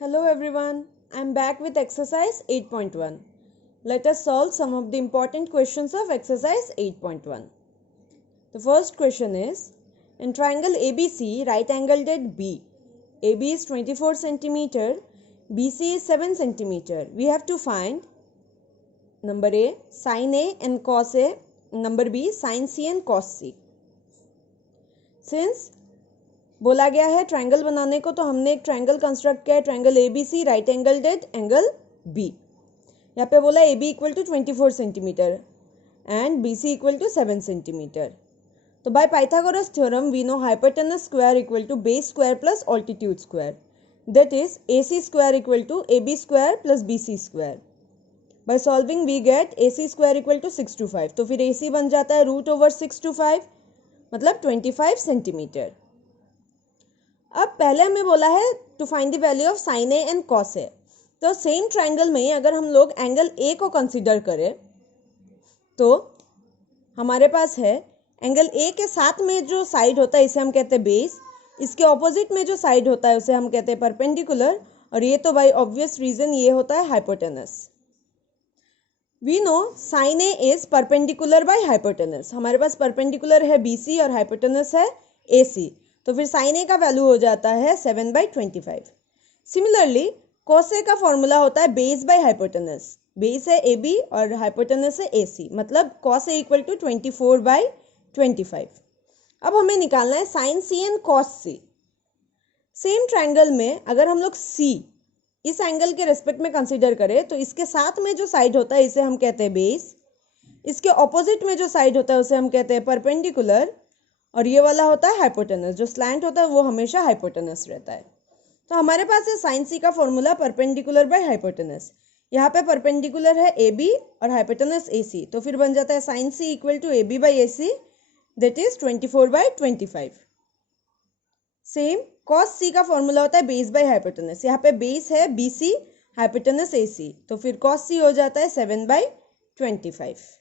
Hello everyone, I am back with exercise 8.1. Let us solve some of the important questions of exercise 8.1. The first question is, in triangle ABC, right angled at B. AB is 24 cm, BC is 7 cm. We have to find number A, sin A and cos A, number B, sin C and cos C. Since बोला गया है triangle बनाने को, तो हमने एक triangle construct किया है, triangle ABC right angled at angle B. यहाँ पे बोला AB equal to 24 centimetre and BC equal to 7 centimetre. तो by Pythagoras theorem we know hypotenuse square equal to base square plus altitude square, that is AC square equal to AB square plus BC square. By solving we get AC square equal to 625. तो फिर AC बन जाता है root over 625 मतलब 25 centimetre. अब पहले हमें बोला है to find the value of sine A and cos A. तो सेम ट्रायंगल में अगर हम लोग एंगल ए को कंसीडर करें तो हमारे पास है एंगल ए के साथ में जो साइड होता है इसे हम कहते हैं बेस, इसके ऑपोजिट में जो साइड होता है उसे हम कहते हैं परपेंडिकुलर, और ये तो बाय ऑब्वियस रीजन ये होता है hypotenuse. We know sine A is perpendicular by hypotenuse. हमारे पास परपेंडिकुलर है BC और हाइपोटेनस है AC, तो फिर साइन ए का वैल्यू हो जाता है 7/25. सिमिलरली कॉस ए का फॉर्मूला होता है बेस बाय हाइपोटेनस. बेस है AB और हाइपोटेनस है AC, मतलब कॉस ए इक्वल टू 24/25. अब हमें निकालना है sine C and cos C. Same triangle में अगर हम लोग C इस एंगल के रेस्पेक्ट में कंसीडर करें तो इसके साथ में जो साइड होता है इसे हम कहते हैं बेस, इसके ऑपोजिट में जो साइड होता है उसे हम कहते हैं परपेंडिकुलर, और ये वाला होता है हाइपोटेनस. जो स्लैंट होता है वो हमेशा हाइपोटेनस रहता है. तो हमारे पास है साइन C का फॉर्मूला परपेंडिकुलर बाय हाइपोटेनस. यहाँ पे परपेंडिकुलर है AB और हाइपोटेनस AC, तो फिर बन जाता है sine C equal to AB by AC, that is 24/25. Same cos C का फॉर्मूला होता है बेस बाय हाइपोटेनस. यहाँ पे बेस है BC, हाइपोटेनस AC, तो फिर कॉस C हो जाता है 7/25.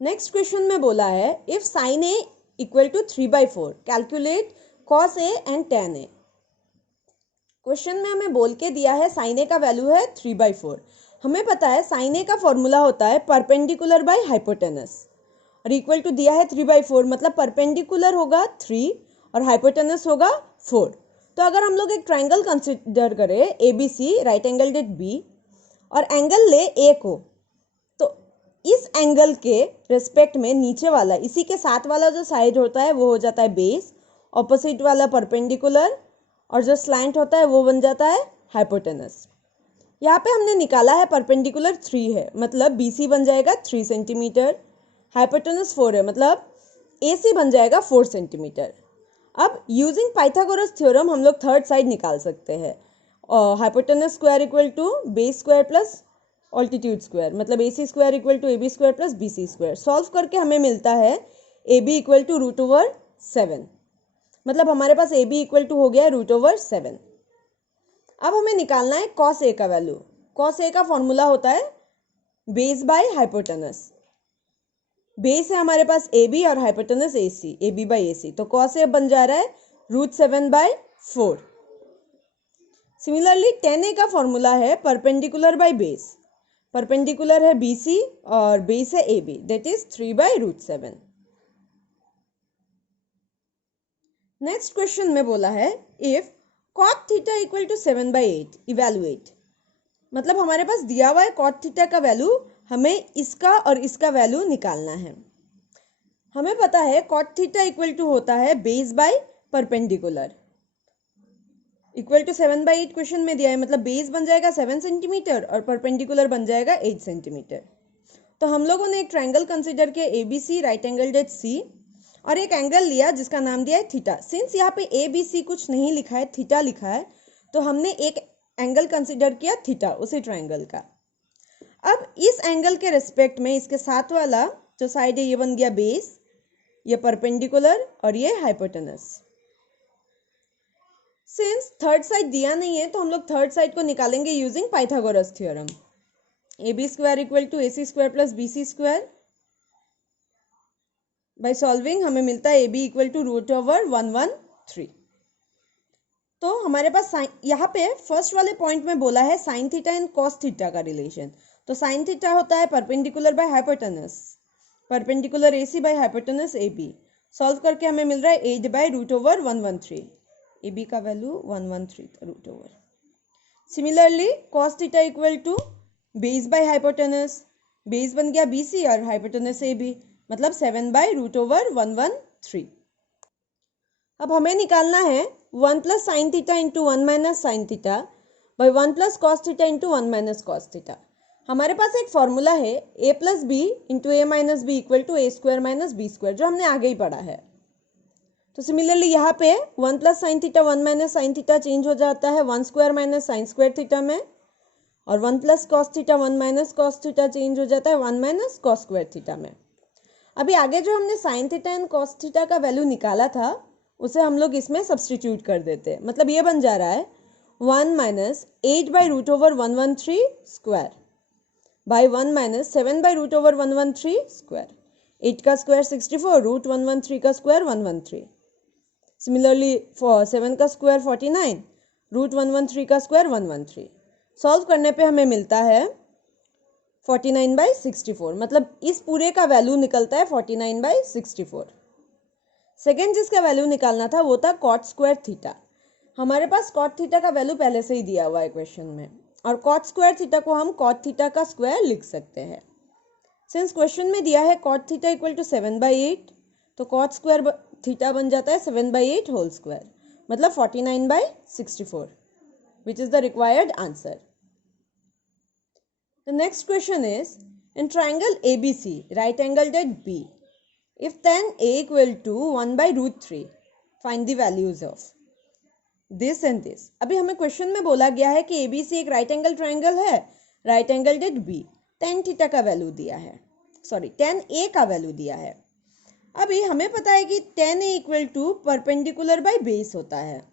नेक्स्ट क्वेश्चन में बोला है if sine A equal to 3/4 calculate cos A and tan A. Question में हमें बोल के दिया है साइन A का वैल्यू है 3/4. हमें पता है साइन A का फॉर्मूला होता है परपेंडिकुलर बाय हाइपोटेनस, और इक्वल टू दिया है 3/4, मतलब परपेंडिकुलर होगा 3 और हाइपोटेनस होगा 4. तो अगर हम लोग एक ट्रायंगल कंसिडर करें ABC right angled eight B और एंगल ले A को, तो इस एंगल के रेस्पेक्ट में नीचे वाला इसी के साथ वाला जो साइड होता है वो हो जाता है बेस, ऑपोजिट वाला परपेंडिकुलर, और जो स्लैंट होता है वो बन जाता है हाइपोटेनस. यहाँ पे हमने निकाला है परपेंडिकुलर 3 है, मतलब BC बन जाएगा 3 सेंटीमीटर, हाइपोटेनस 4 है, मतलब AC बन जाएगा 4 सेंटीमीटर. अब यूजिंग पाइथागोरस थ्योरम हम लोग थर्ड साइड निकाल सकते हैं. Hypotenuse square equal to base square plus altitude square, मतलब AC square equal to AB square plus BC square. Solve करके हमें मिलता है AB equal to root over 7, मतलब हमारे पास AB इक्वल टू हो गया रूट ओवर 7. अब हमें निकालना है कॉस A का वैल्यू. कॉस A का फॉर्मूला होता है बेस बाय हाइपोटेनस. बेस है हमारे पास AB और hypotenuse AC, AB by AC, तो कॉस A बन जा रहा है रूट 7/4. सिमिलरली tan A का फॉर्मूला है परपेंडिकुलर बाय बेस. परपेंडिकुलर है BC और बेस है AB, that is 3/√7. Next question में बोला है if cot theta equal to 7/8 evaluate. मतलब हमारे पास दिया हुआ है cot थीटा का वैल्यू, हमें इसका और इसका वैल्यू निकालना है. हमें पता है cot थीटा इक्वल टू होता है base by perpendicular. Equal to 7/8 question में दिया है, मतलब बेस बन जाएगा 7 सेंटीमीटर और परपेंडिकुलर बन जाएगा 8 सेंटीमीटर. तो हम लोगों ने एक ट्रायंगल कंसिडर किया ABC right angled eight C और एक एंगल लिया जिसका नाम दिया है थीटा. सिंस यहाँ पे ABC कुछ नहीं लिखा है, थीटा लिखा है, तो हमने एक एंगल कंसिडर किया थीटा उसी ट्रायंगल का. अब इस एंगल के रेस्पेक्ट में इसके साथ वाला जो साइड है ये बन गया बेस, ये परपेंडिकुलर और ये हाइपोटेनस. सिंस थर्ड साइड दिया नहीं है तो हम लोग थर्ड साइड को निकालेंगे using Pythagoras theorem. AB square equal to AC square plus BC square. By solving हमें मिलता है AB equal to root over 113. तो हमारे पास यहाँ पे फर्स्ट वाले पॉइंट में बोला है sine theta and cos theta का रिलेशन। तो साइन थीटा होता है perpendicular by hypotenuse, perpendicular AC by hypotenuse AB। Solve करके हमें मिल रहा है 8/√113। AB का value 113 root over. Similarly cos theta equal to base by hypotenuse, base बन गया BC और हाइपोटेनस AB, मतलब 7/√113। अब हमें निकालना है 1 plus sine theta into 1 minus sine theta by 1 plus cos theta into 1 minus cos theta. हमारे पास एक फॉर्मूला है a plus b into a minus b equal to a square minus b square, जो हमने आगे ही पढ़ा है। तो सिमिलरली यहाँ पे 1 plus sine theta 1 minus sine theta change हो जाता है 1 square minus sine square theta में, और 1 plus cos theta 1 minus cos theta change हो जाता है 1 माइनस कॉस स्क्वायर थीटा में। अभी आगे जो हमने sign theta and cos theta का वैल्यू निकाला था उसे हम लोग इसमें सब्सटीट्यूट कर देते हैं। मतलब ये बन जा रहा है 1 minus 8/√113 square by 1 minus 7/√113 square. 8 का स्क्वायर 64, √113 का स्क्वायर 113। सिमिलरली 7 का स्क्वायर 49, √113 का स्क्वायर 113। सॉल्व करने पे हमें मिलता है 49/64, मतलब इस पूरे का वैल्यू निकलता है 49/64। सेकेंड जिसका वैल्यू निकालना था वो था कॉट स्क्वायर थीटा। हमारे पास कॉट थीटा का वैल्यू पहले से ही दिया हुआ है क्वेश्चन में, और कॉट स्क्वायर थीटा को हम कॉट थीटा का स्क्वायर लिख सकते हैं। सिंस क्वेश्चन में दिया है कॉट थीटा इक्वल टू 7/8, तो कॉट स्क्वायर थीटा बन जाता है 7/8 होल स्क्वायर, मतलब 49/64, which is the required answer. The next question is in triangle ABC right angled eight B, if tan A equal to 1/√3 find the values of this and this। अभी हमें question में बोला गया है कि ABC एक right angle triangle है, right angle at B, tan theta का वैल्यू दिया है, सॉरी tan A का वैल्यू दिया है। अभी हमें पता है कि tan A equal to perpendicular by base होता है।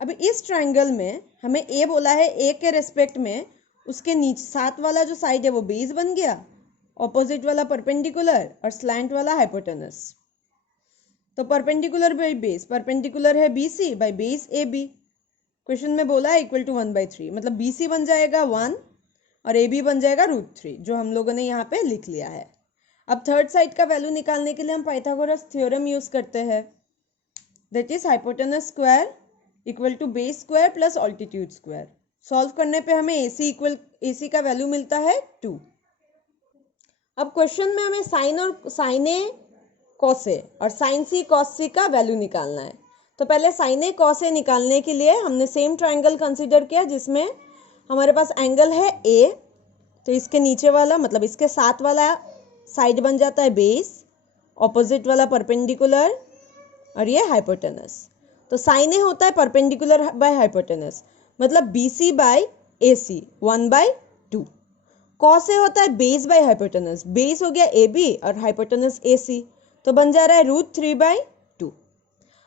अभी इस ट्राइंगल में हमें A बोला है, A के रेस्पेक्ट में उसके नीचे साथ वाला जो साइड है वो बेस बन गया, ऑपोजिट वाला परपेंडिकुलर और स्लैंट वाला हाइपोटेनस। तो परपेंडिकुलर बाय बेस, परपेंडिकुलर है BC by base AB। Question में बोला है इक्वल टू 1/3, मतलब BC बन जाएगा 1 और AB बन जाएगा √3, जो हम लोगों ने यहाँ पे लिख लिया है। अब थर्ड साइड का वैल्यू निकालने के लिए हम पाइथागोरस थ्योरम यूज करते हैं, that is hypotenuse square equal to base square plus altitude square. Solve करने पे हमें AC का वैल्यू मिलता है 2। अब क्वेश्चन में हमें साइन ए कॉस ए और साइन सी कॉस सी का वैल्यू निकालना है। तो पहले साइन ए कॉस ए निकालने के लिए हमने सेम ट्राइंगल कंसीडर किया जिसमें हमारे पास एंगल है A, तो इसके नीचे वाला मतलब इसके साथ वाला साइड बन जाता है बेस, ऑपोजिट वाला परपेंडिकुलर और ये हाइपोटेनस। तो साइन ए होता है परपेंडिकुलर बाय हाइपोटेनस, मतलब BC by AC 1/2। Cos A होता है बेस बाय हाइपोटेनस, बेस हो गया AB और हाइपोटेनस AC, तो बन जा रहा है √3/2।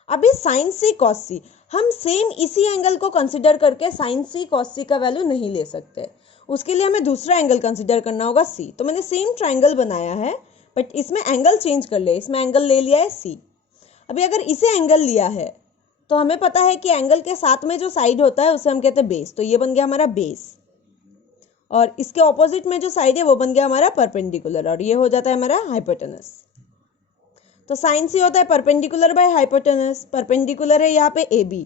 अभी साइन सी कॉस सी, हम सेम इसी एंगल को कंसिडर करके साइन सी कॉस सी का वैल्यू नहीं ले सकते, उसके लिए हमें दूसरा एंगल कंसिडर करना होगा C। तो मैंने सेम ट्राइंगल बनाया है बट इसमें एंगल चेंज कर लिया, इसमें एंगल ले लिया है C। अभी अगर इसे एंगल लिया है तो हमें पता है कि एंगल के साथ में जो साइड होता है उसे हम कहते हैं बेस, तो ये बन गया हमारा बेस, और इसके ऑपोजिट में जो साइड है वो बन गया हमारा परपेंडिकुलर, और ये हो जाता है हमारा हाइपोटेनस। तो साइन सी होता है परपेंडिकुलर बाय हाइपोटेनस, परपेंडिकुलर है यहाँ पे AB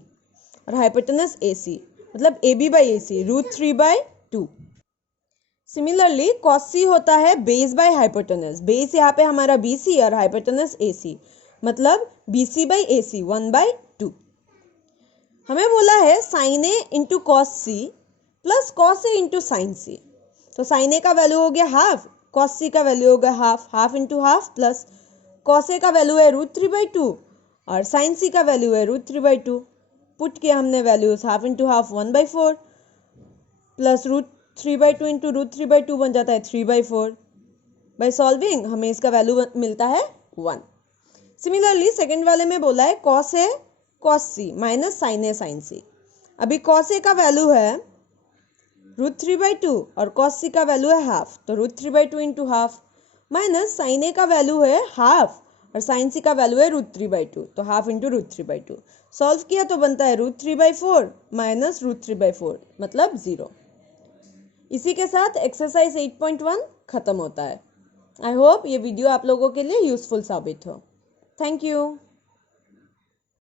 और हाइपोटेनस AC, मतलब AB by AC √3/2। Similarly cos C होता है बेस बाय हाइपोटेनस, बेस यहाँ पे हमारा BC और हाइपोटेनस AC, मतलब BC बाय AC 1/2। हमें बोला है sine A into cos C plus cos A into sine C, तो साइन ए का वैल्यू हो गया हाफ, कॉस सी का वैल्यू हो गया half, half into half, plus cos A का वैल्यू है √3/2 और साइन सी का वैल्यू है √3/2। पुट किया हमने values, half into half 1/4 plus √3/2 into √3/2 बन जाता है 3/4। बाय सॉल्विंग हमें इसका वैल्यू मिलता है 1। सिमिलरली सेकेंड वाले में बोला है cos A cos C minus sign A sign सी। अभी कॉस ए का वैल्यू है √3/2 और कॉस सी का वैल्यू है हाफ, तो √3/2 इंटू हाफ, माइनस साइन ए का वैल्यू है हाफ और साइन सी का वैल्यू है √3/2, तो हाफ इंटू √3/2। सॉल्व किया तो बनता है √3/4 माइनस √3/4 मतलब 0। इसी के साथ एक्सरसाइज 8.1 खत्म होता है। आई होप ये वीडियो आप लोगों के लिए यूजफुल साबित हो। Thank you.